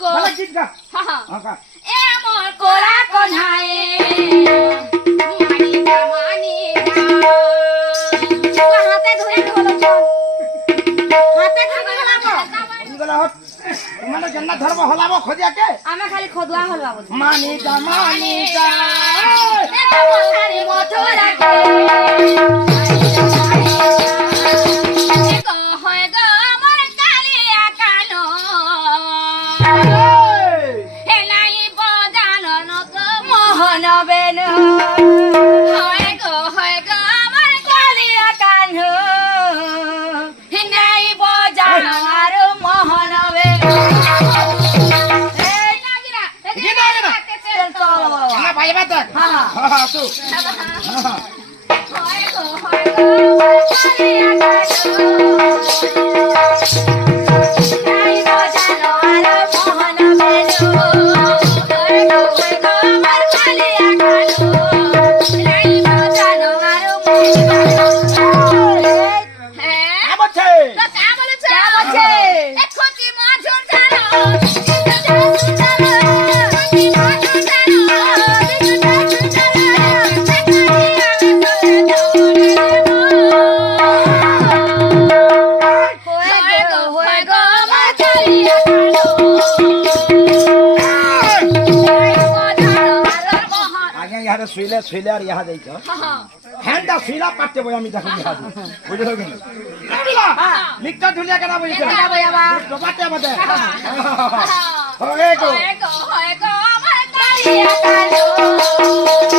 गो भला गीत गा हां हां हां का ए मोर कोला कोन्हाए मानी हाथे धरे हलो चल हाथे धरे हलाबो गला हट माने जन्ना धर्म हलाबो खोदिया के आमे खाली खोदुआ हलवाबो मानी जा ए मोर मथुरा के हाँ तू सुइले सुइले और यहाँ देखो हैंडा सुइला पाटे बोया मी देखो यहाँ बुझलो कि बिला लिखता ढुलिया के ना बोली के ना बोया बा तो पाटे बते होए को हमर कालिया कालो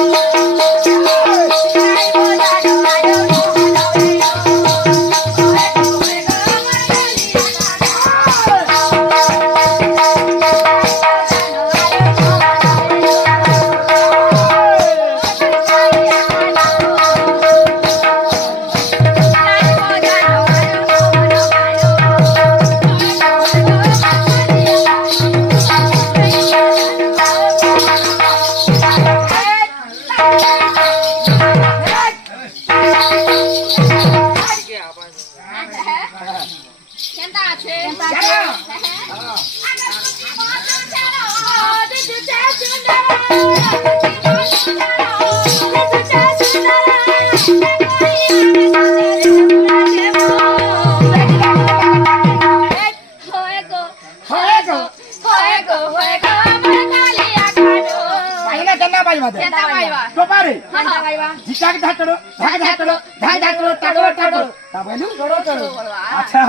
अच्छा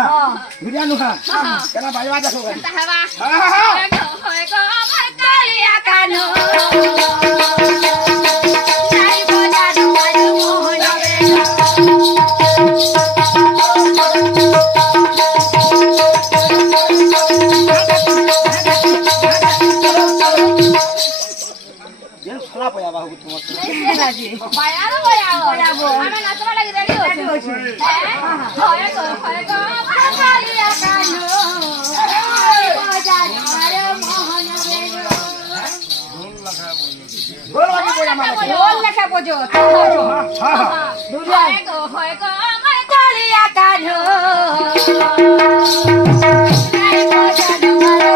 वीडियो नुहा केना भाईवा देखो केना हवा होय गो हमर कालिया कानो नाई बोजा दुआरो मोहन ये साला पया बाबू तुम नहीं राजी पया रो पया बो हमें नाचवा लगी रेडी हो होय गो हमर कालिया कानो बोजा दुआरो मोहन गोल लखा बोजो हां होय गो हमर कालिया कानो नाई बोजा दुआरो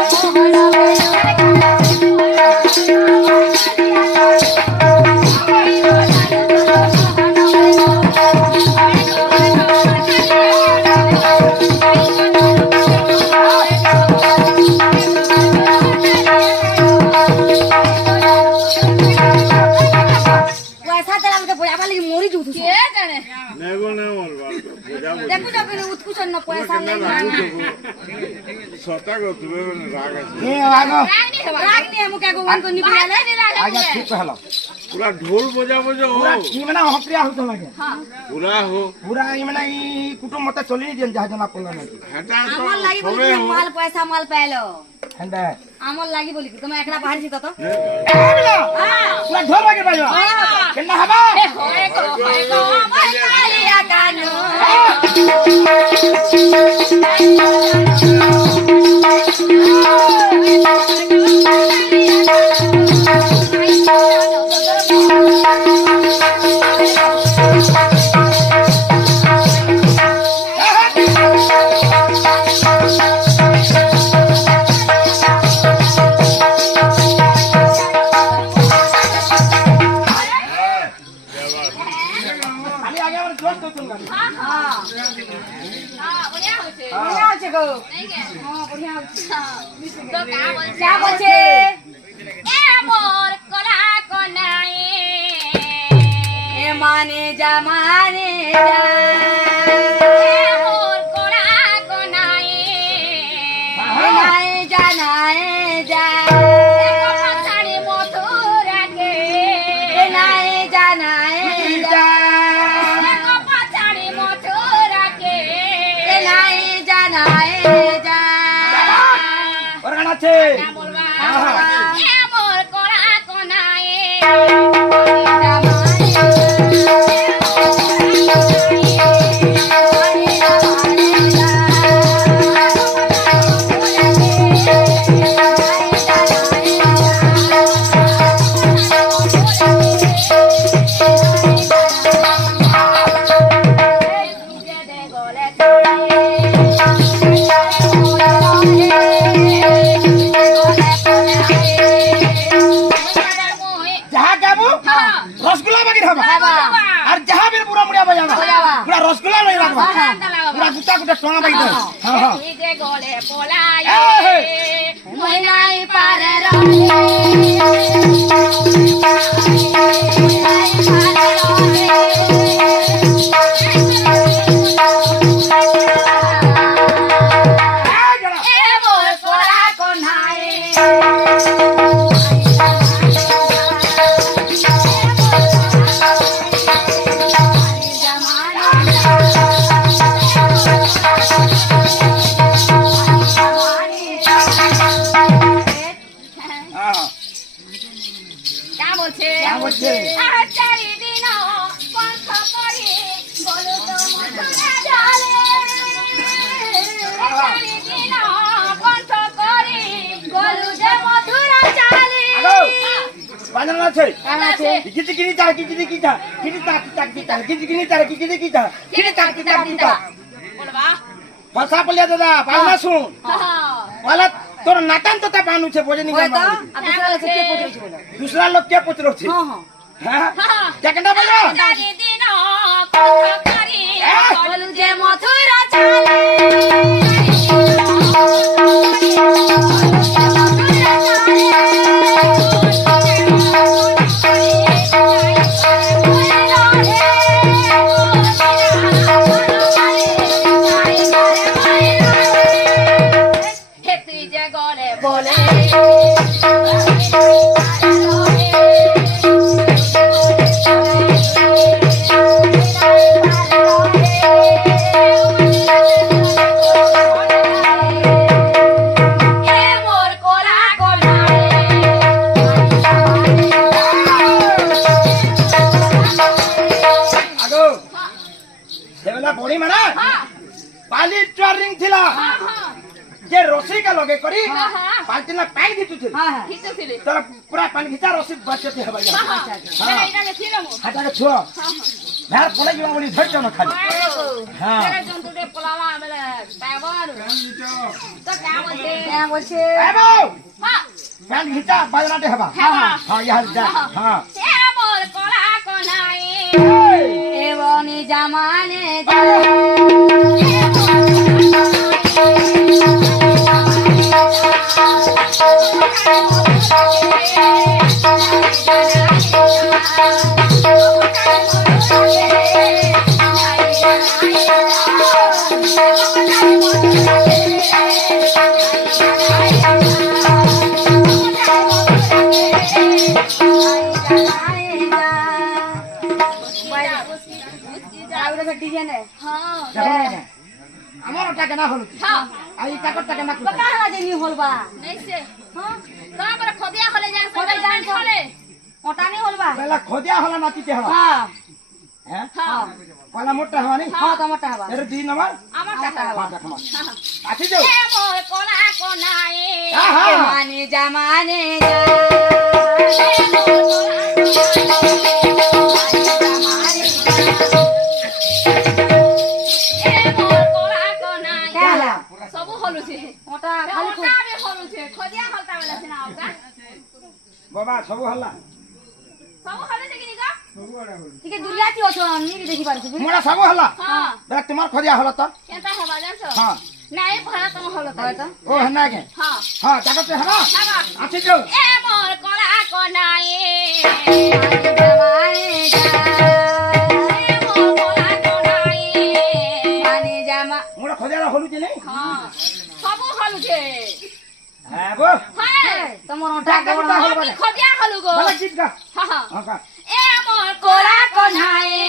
देखो जब ने उत्कुच न पैसा ले सता गो तुबे राग আছে ए राग नहीं हम क्या गोवन को निपला नहीं आगे ठीक कहलो पूरा ढोल बजा बजा हो पूरा ई मना हप्रिया हो लगे हां पूरा ई मना ई कुटुंब मत चली दियन जहा जना पल्ला नहीं हटा आमल लागी बोली माल पैसा माल पाइलो हंडा आमल लागी बोली तुम एकला बाहर छी तो पूरा ढोल लगे बाजो केना हबा होय गो हमर कालिया कानो তো কা বলছে क्या बोलছে এ মোর কলা কোনায় ए माने जा এ মোর কলা কোনায় नाए जा नाए जा এ কথাড়ি মথুরাকে ए नाए जा नाए जा এ কথাড়ি মথুরাকে ए नाए जा नाए जा ওর গান আছে না বলবা আহা। এ মোর কলা কোনায় যাহা গাবো রসগোল্লা বাকি হবে আর যাহা বের পুরা মুড়িয়া বাজাবা পুরা রসগোল্লা লই রাখবা পুরা গুটা গুটা সোনা বাকি দাও হ্যাঁ হ্যাঁ গলে পলায় এই, মই নাই পারে এই গেলা। এ মোর কলা কোনায় হ্যাঁ, কা বলছে যা বলছে আর চারিদিন পন্থ করি বলো তো মথুরা জালে চারিদিন পন্থ করি বলো যে মথুরা জালে আগো বাজানো আছে আছে কিচি কিনি তার কিচি কি তা কিনি তা কি তা কিচি কিনি তার কিচি কি তা কিনি তা কি তা বলবা ভাষা পলিয়া দাদা পাওনা শুন হ্যাঁ वाला तोर नातन तो ता पानु छे बोझे ওই नहीं তো আর दूसरा लोग के पूछ रही बोलो दूसरा लोग क्या पूछ रहे थे हां हां हां क्या कहना बोलो চারিদিন পন্থ করি বলু যে মথুরা চালে হে তুই যে গলে বলে এ মোর কলা কোনায় আগো সেবেলা বড়ি মানা হ্যাঁ পালি ট্রারিং ছিলা হ্যাঁ যে রসি কা লগে করি হ্যাঁ, হ্যাঁ। পালতি না পাই দিতু ছিল हां हां খিচুছিলি তোর পুরা পানি ভিতর রসি বাঁচতে হবে যা হ্যাঁ এটা ছিলাম হাটাকে ছুয়া ভার পড়ে যাবা বলি ধরছ না খালি হ্যাঁ মেরে জন্তুতে পোলালা মেলে পাইবার তো কা বলছে क्या बोलছে এ বউ হ্যাঁ প্যান ভিতর বাজনাতে হবা হ্যাঁ হ্যাঁ ইহার যা হ্যাঁ এ মোর কলা কোনায় এ বনি জামানে যা ডিজাইন হ্যাঁ দেখো আমার ওটা কেনা হলো হ্যাঁ আর এই টাকাটা কেনা করতে বকা হাজে নি হলবা নেছে হ্যাঁ তারপরে খদিয়া হলে যান খদিয়া যান তো। হলে ওটানি হলবা বেলা খদিয়া হলা নাচিতে হবা হ্যাঁ হ্যাঁ হ্যাঁ পয়লা মোটা হওয়া নেই হ্যাঁ তোমারটা হবা এর দুই নম্বর আমার টাকা পাঁচ টাকা মাস আছে যাও এ মোর কলা কোনায় আহা মানে জামানে যা এ মোর কলা কোনায় কেলা সবু হলুছে ওটা খালি ওটা আমি হলুছে খদিয়া হলতা বেলাছে না ওটা বাবা সবু হল্লা সবু হলুছে কি নিগা ঠিক দুলিয়াতি অছ নি দেখি পারছি মোরা সবু হল্লা হ্যাঁ বেলা তোমার খদিয়া হলা তো কেনতা হবা জানছো হ্যাঁ ନାଇଁ ଭଲ ତମ ହଲ হয় ତ ଓ ହେନା କେ ହଁ ହଁ ଡାକତେ ହେନା ବାବା ଅଛି ଯୋ ଏ ମୋର କଳା କନାଏ মানে জামা মোর খজারা হলুছি নাই ସବୁ ହଲୁଛେ হ্যাঁ গো তোমার ওটা ডাক ডাক হল বাজা ଖଦିଆ ହଲୁ গো বালা গীত গা ହଁ হ্যাঁ কা এ মোর কলা কনায়ে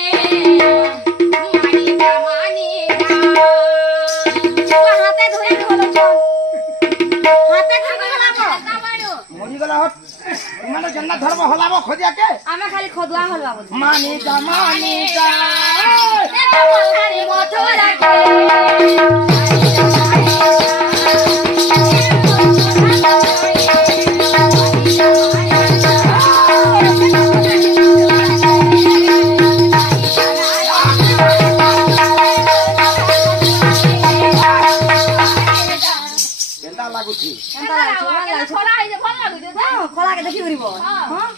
মানি জামানি হাতে ধরে হলো চল হাতে ধরে হলাবো মরি গলা হত মানে জন্না ধর্ম হলাবো খজিয়া কে আমি খালি খদুয়া হলবা বলি মানি যা মানি যা খালি মথুরা কেনতা লাগুছি কেনতা লাগছে ভাল লাগছে খোলা হইছে ভাল লাগুছে খোলাকে দেখি উড়িব হ্যাঁ। হ্যাঁ